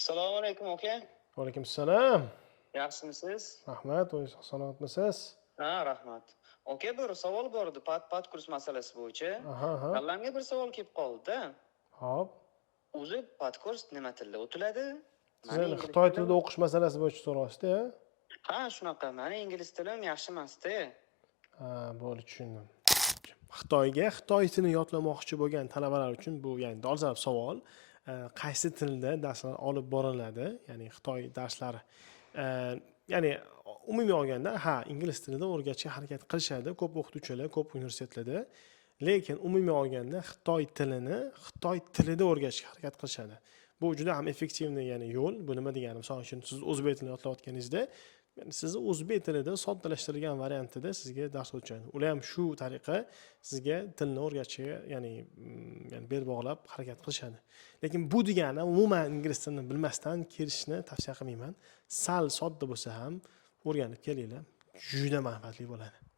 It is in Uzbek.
Assalomu alaykum aka. Alaykum assalom. Yaxshimisiz? Rahmat, o'zingiz salomatmisiz? Ha, rahmat. Aka, bir savol bor edi, pat kurs masalasi bo'yicha. Aha, aha. Kallamga bir savol kelib qoldi-da. Hop. O'zi pat kurs nima tilda o'tiladi? Siz endi Xitoy tilida o'qish masalasi bo'yicha so'rayapsiz-da? Ha, shunaqa. Meni ingliz tilim yaxshi emas-da. Ha, bo'ldi, tushundim. Xitoy tilini yodlamoqchi bo'lgan talabalar uchun bu ya'ni dolzarb savol. Qaysi tilda darslar olib boriladi? Ya'ni Xitoy darslari. Ya'ni umumiy olganda, ingliz tilida o'rgatishga harakat qilishadi ko'p o'qituvchilar, ko'p universitetlarda. Lekin umumiy olganda Xitoy tilida o'rgatishga harakat qilishadi. Bu juda ham effektivniy ya'ni yo'l. Bu nima degani? Misol uchun siz o'zbek tilini yodlayotganingizda, sizni o'zbek tilida soddalashtirilgan variantida sizga dars o'tadi. Ular ham shu tariqa sizga tilni o'rgatishga, ya'ni bel bog'lab harakat qilishadi. Lekin bu degani umuman ingliz tilini bilmasdan kirishni tavsiya qilmayman. Sal sodda bo'lsa ham o'rganib kelinglar. Juda manfaatli bo'ladi.